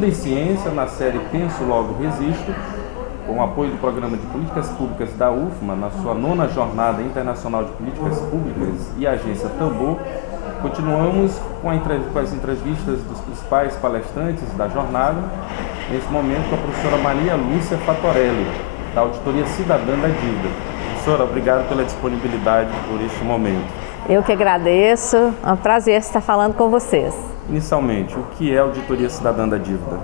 Tudo em Ciência, na série Penso Logo Resisto, com o apoio do Programa de Políticas Públicas da UFMA, na sua 9ª Jornada Internacional de Políticas Públicas e a Agência Tambor. Continuamos com as entrevistas dos principais palestrantes da jornada, nesse momento com a professora Maria Lúcia Fatorelli, da Auditoria Cidadã da Dívida. Professora, obrigado pela disponibilidade por este momento. Eu que agradeço, é um prazer estar falando com vocês. Inicialmente, o que é a Auditoria Cidadã da Dívida?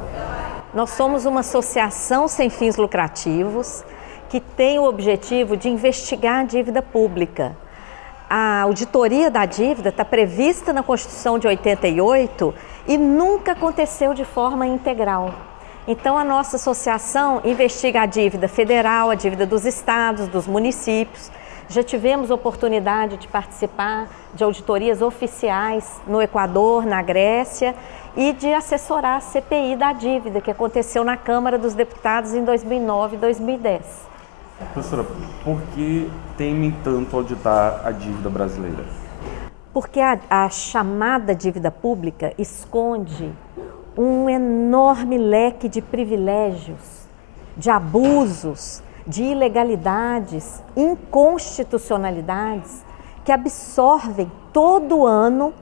Nós somos uma associação sem fins lucrativos que tem o objetivo de investigar a dívida pública. A auditoria da dívida está prevista na Constituição de 88 e nunca aconteceu de forma integral. Então, a nossa associação investiga a dívida federal, a dívida dos estados, dos municípios. Já tivemos oportunidade de participar de auditorias oficiais no Equador, na Grécia, e de assessorar a CPI da dívida, que aconteceu na Câmara dos Deputados em 2009 e 2010. Professora, por que temem tanto auditar a dívida brasileira? Porque a chamada dívida pública esconde um enorme leque de privilégios, de abusos, de ilegalidades, inconstitucionalidades que absorvem todo ano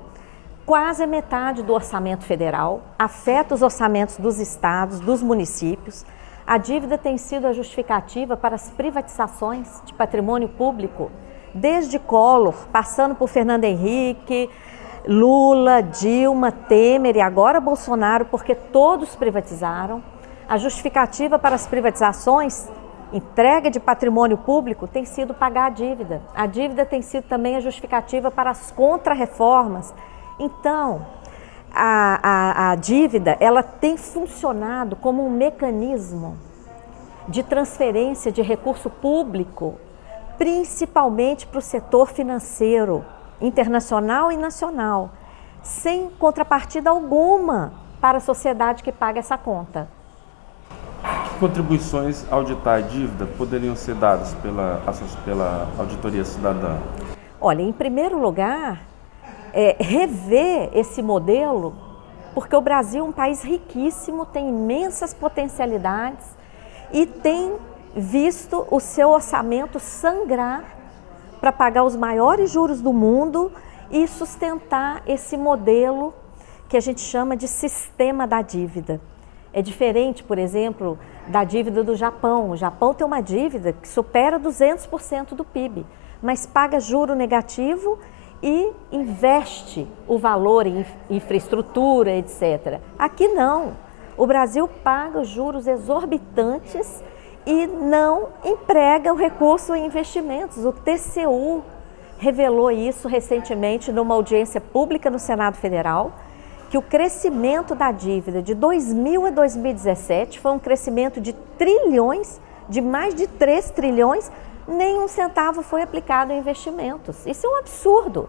quase a metade do orçamento federal, afeta os orçamentos dos estados, dos municípios. A dívida tem sido a justificativa para as privatizações de patrimônio público, desde Collor, passando por Fernando Henrique, Lula, Dilma, Temer e agora Bolsonaro, porque todos privatizaram. A justificativa para as privatizações, entrega de patrimônio público, tem sido pagar a dívida. A dívida tem sido também a justificativa para as contrarreformas. Então, a dívida, ela tem funcionado como um mecanismo de transferência de recurso público, principalmente para o setor financeiro, internacional e nacional, sem contrapartida alguma para a sociedade que paga essa conta. Que contribuições a auditar a dívida poderiam ser dadas pela Auditoria Cidadã? Olha, em primeiro lugar, rever esse modelo, porque o Brasil é um país riquíssimo, tem imensas potencialidades e tem visto o seu orçamento sangrar para pagar os maiores juros do mundo e sustentar esse modelo que a gente chama de sistema da dívida. É diferente, por exemplo, da dívida do Japão. O Japão tem uma dívida que supera 200% do PIB, mas paga juro negativo e investe o valor em infraestrutura, etc. Aqui não. O Brasil paga juros exorbitantes e não emprega o recurso em investimentos. O TCU revelou isso recentemente numa audiência pública no Senado Federal, que o crescimento da dívida de 2000 a 2017 foi um crescimento de trilhões, de mais de 3 trilhões, nenhum centavo foi aplicado em investimentos. Isso é um absurdo.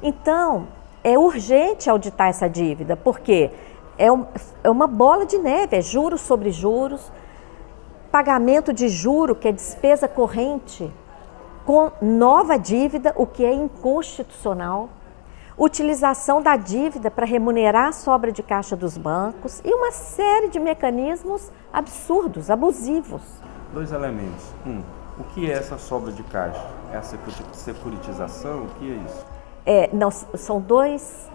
Então, é urgente auditar essa dívida, porque é uma bola de neve, é juros sobre juros, pagamento de juro, que é despesa corrente, com nova dívida, o que é inconstitucional, utilização da dívida para remunerar a sobra de caixa dos bancos e uma série de mecanismos absurdos, abusivos. 2 elementos. O que é essa sobra de caixa? É a securitização? O que é isso? Não, são dois,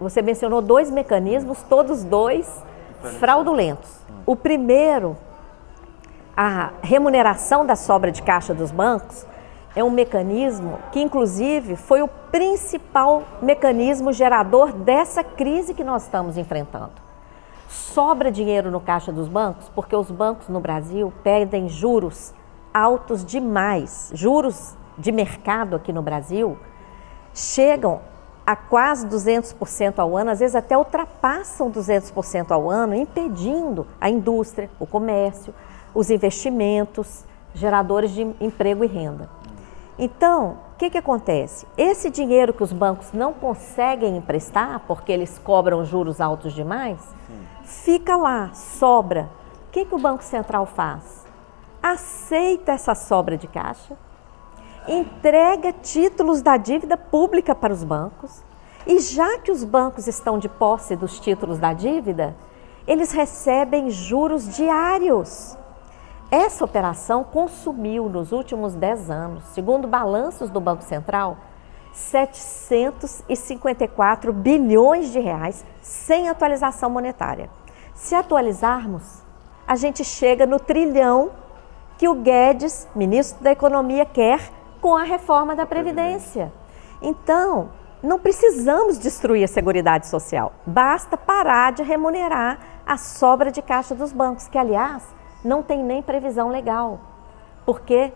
você mencionou 2 mecanismos, todos 2 fraudulentos. O primeiro, a remuneração da sobra de caixa dos bancos, é um mecanismo que, inclusive, foi o principal mecanismo gerador dessa crise que nós estamos enfrentando. Sobra dinheiro no caixa dos bancos porque os bancos no Brasil pedem juros altos demais. Juros de mercado aqui no Brasil chegam a quase 200% ao ano, às vezes até ultrapassam 200% ao ano, impedindo a indústria, o comércio, os investimentos, geradores de emprego e renda. Então, o que acontece? Esse dinheiro que os bancos não conseguem emprestar, porque eles cobram juros altos demais, fica lá, sobra. O que o Banco Central faz? Aceita essa sobra de caixa, entrega títulos da dívida pública para os bancos e já que os bancos estão de posse dos títulos da dívida, eles recebem juros diários. Essa operação consumiu, nos últimos 10 anos, segundo balanços do Banco Central, 754 bilhões de reais sem atualização monetária. Se atualizarmos, a gente chega no trilhão que o Guedes, ministro da Economia, quer com a reforma da Previdência. Então, não precisamos destruir a Seguridade Social, basta parar de remunerar a sobra de caixa dos bancos, que, aliás, não tem nem previsão legal, porque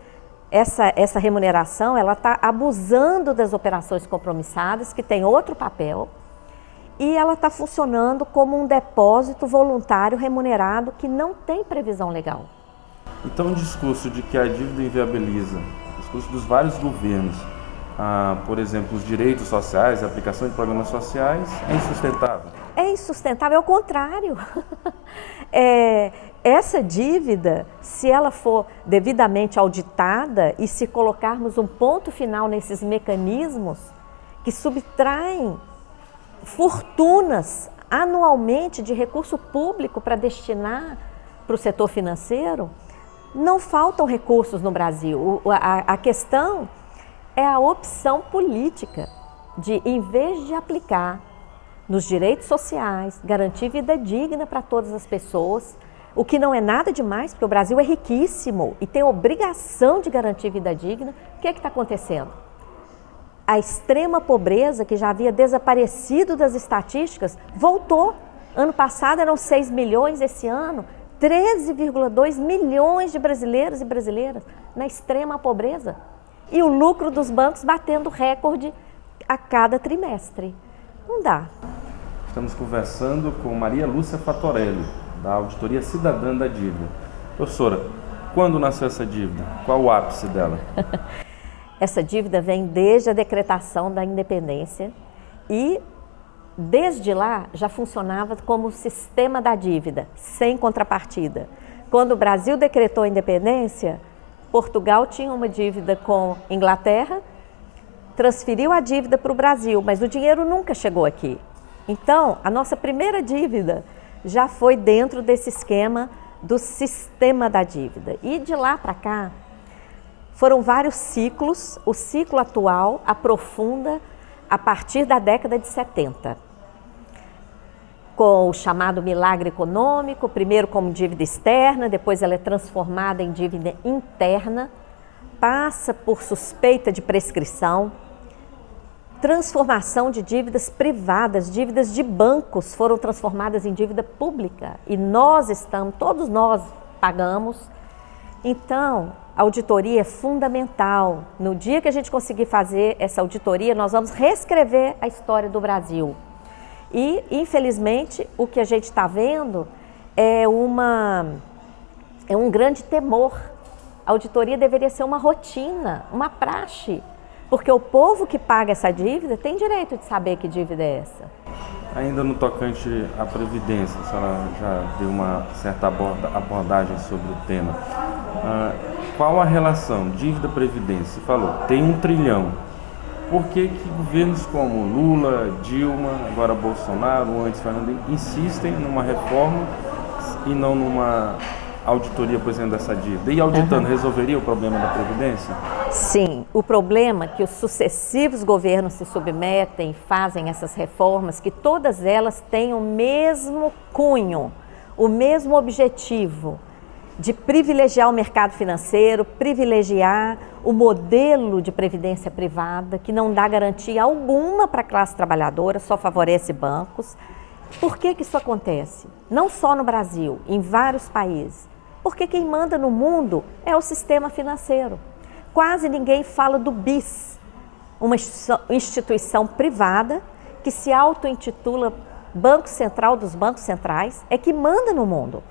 essa remuneração ela está abusando das operações compromissadas, que tem outro papel, e ela está funcionando como um depósito voluntário remunerado que não tem previsão legal. Então, o discurso de que a dívida inviabiliza, o discurso dos vários governos, por exemplo, os direitos sociais, a aplicação de programas sociais, é insustentável? É insustentável, é o contrário. Essa dívida, se ela for devidamente auditada e se colocarmos um ponto final nesses mecanismos que subtraem fortunas anualmente de recurso público para destinar para o setor financeiro, não faltam recursos no Brasil. A questão é a opção política de, em vez de aplicar nos direitos sociais, garantir vida digna para todas as pessoas, o que não é nada demais, porque o Brasil é riquíssimo e tem obrigação de garantir vida digna. O que é que está acontecendo? A extrema pobreza, que já havia desaparecido das estatísticas, voltou. Ano passado eram 6 milhões, esse ano 13,2 milhões de brasileiros e brasileiras na extrema pobreza. E o lucro dos bancos batendo recorde a cada trimestre. Não dá. Estamos conversando com Maria Lúcia Fatorelli, da Auditoria Cidadã da Dívida. Professora, quando nasceu essa dívida? Qual o ápice dela? Essa dívida vem desde a decretação da independência e, desde lá, já funcionava como sistema da dívida, sem contrapartida. Quando o Brasil decretou a independência, Portugal tinha uma dívida com Inglaterra, transferiu a dívida para o Brasil, mas o dinheiro nunca chegou aqui. Então, a nossa primeira dívida já foi dentro desse esquema do sistema da dívida. E de lá para cá, foram vários ciclos. O ciclo atual aprofunda a partir da década de 70. Com o chamado milagre econômico, primeiro como dívida externa, depois ela é transformada em dívida interna, passa por suspeita de prescrição, transformação de dívidas privadas, dívidas de bancos foram transformadas em dívida pública e todos nós pagamos. Então, a auditoria é fundamental. No dia que a gente conseguir fazer essa auditoria, nós vamos reescrever a história do Brasil. E, infelizmente, o que a gente está vendo é um grande temor. A auditoria deveria ser uma rotina, uma praxe, porque o povo que paga essa dívida tem direito de saber que dívida é essa. Ainda no tocante à Previdência, a senhora já deu uma certa abordagem sobre o tema. Qual a relação dívida-previdência? Você falou, tem 1 trilhão. Por que governos como Lula, Dilma, agora Bolsonaro, antes Fernando Henrique, insistem numa reforma e não numa auditoria, por exemplo, dessa dívida? E auditando, resolveria o problema da Previdência? Sim, o problema é que os sucessivos governos se submetem, fazem essas reformas, que todas elas têm o mesmo cunho, o mesmo objetivo de privilegiar o mercado financeiro, privilegiar o modelo de previdência privada, que não dá garantia alguma para a classe trabalhadora, só favorece bancos. Por que isso acontece? Não só no Brasil, em vários países. Porque quem manda no mundo é o sistema financeiro. Quase ninguém fala do BIS, uma instituição privada que se auto-intitula Banco Central dos Bancos Centrais, é que manda no mundo.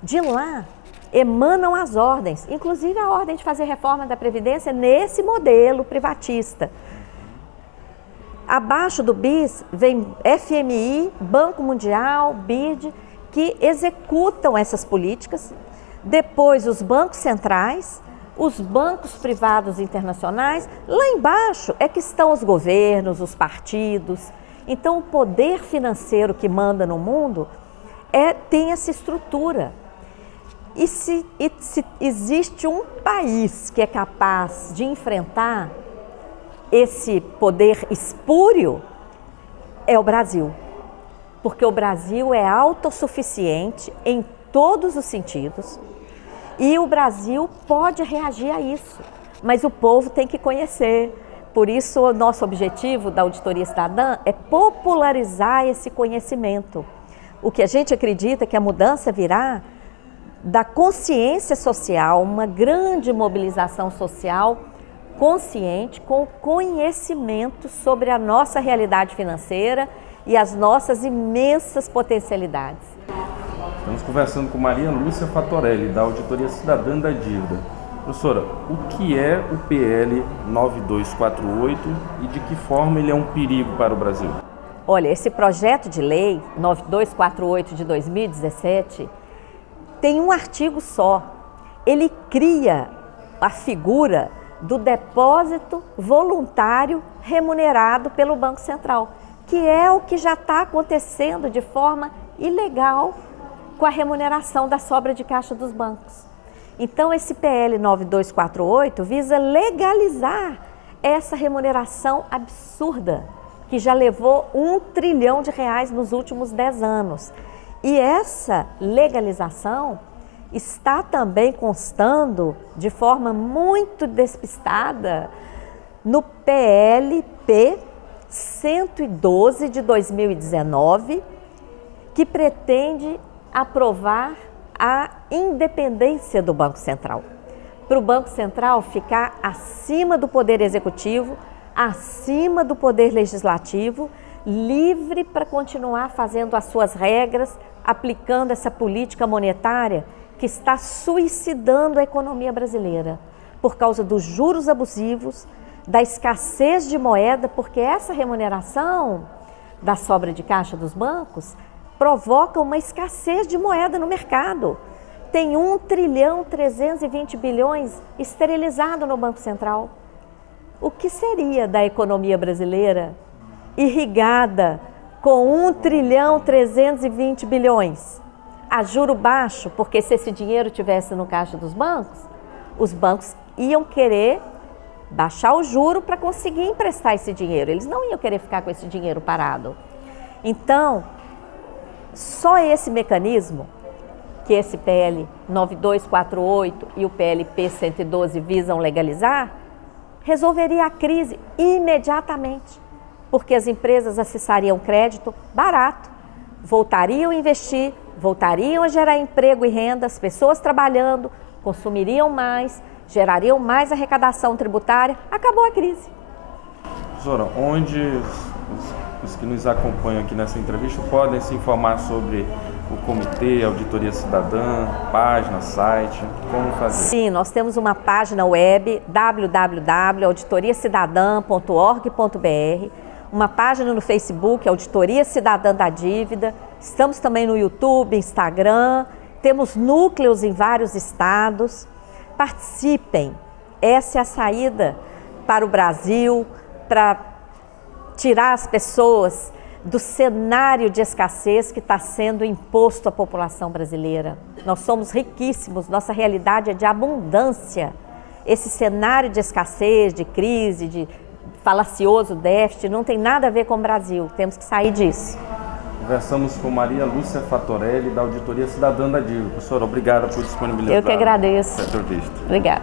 De lá emanam as ordens, inclusive a ordem de fazer reforma da Previdência nesse modelo privatista. Abaixo do BIS vem FMI, Banco Mundial, BID, que executam essas políticas. Depois os bancos centrais, os bancos privados internacionais. Lá embaixo é que estão os governos, os partidos. Então o poder financeiro que manda no mundo tem essa estrutura. E se existe um país que é capaz de enfrentar esse poder espúrio, é o Brasil. Porque o Brasil é autossuficiente em todos os sentidos e o Brasil pode reagir a isso, mas o povo tem que conhecer. Por isso, o nosso objetivo da Auditoria Cidadã é popularizar esse conhecimento. O que a gente acredita é que a mudança virá da consciência social, uma grande mobilização social consciente, com conhecimento sobre a nossa realidade financeira e as nossas imensas potencialidades. Estamos conversando com Maria Lúcia Fatorelli, da Auditoria Cidadã da Dívida. Professora, o que é o PL 9248 e de que forma ele é um perigo para o Brasil? Olha, esse projeto de lei 9248 de 2017 tem um artigo só. Ele cria a figura do depósito voluntário remunerado pelo Banco Central, que é o que já está acontecendo de forma ilegal com a remuneração da sobra de caixa dos bancos. Então, esse PL 9248 visa legalizar essa remuneração absurda, que já levou R$1 trilhão nos últimos 10 anos. E essa legalização está também constando de forma muito despistada no PLP 112 de 2019, que pretende aprovar a independência do Banco Central. Para o Banco Central ficar acima do Poder Executivo, acima do Poder Legislativo, livre para continuar fazendo as suas regras, aplicando essa política monetária que está suicidando a economia brasileira por causa dos juros abusivos, da escassez de moeda, porque essa remuneração da sobra de caixa dos bancos provoca uma escassez de moeda no mercado. Tem R$1 trilhão 320 bilhões esterilizado no Banco Central. O que seria da economia brasileira irrigada com R$1 trilhão 320 bilhões? A juro baixo, porque se esse dinheiro tivesse no caixa dos bancos, os bancos iam querer baixar o juro para conseguir emprestar esse dinheiro. Eles não iam querer ficar com esse dinheiro parado. Então, só esse mecanismo, que esse PL 9248 e o PLP 112 visam legalizar, resolveria a crise imediatamente, porque as empresas acessariam crédito barato, voltariam a investir, voltariam a gerar emprego e renda, as pessoas trabalhando, consumiriam mais, gerariam mais arrecadação tributária, acabou a crise. Professora, onde os que nos acompanham aqui nessa entrevista podem se informar sobre o Comitê Auditoria Cidadã, página, site, como fazer? Sim, nós temos uma página web, www.auditoriacidadã.org.br, uma página no Facebook, Auditoria Cidadã da Dívida, estamos também no YouTube, Instagram, temos núcleos em vários estados. Participem, essa é a saída para o Brasil, para tirar as pessoas do cenário de escassez que está sendo imposto à população brasileira. Nós somos riquíssimos, nossa realidade é de abundância. Esse cenário de escassez, de crise, de falacioso déficit, não tem nada a ver com o Brasil, temos que sair disso. Conversamos com Maria Lúcia Fatorelli, da Auditoria Cidadã da Dívida. Professora, obrigada por disponibilizar. Eu que agradeço. Essa entrevista. Obrigada.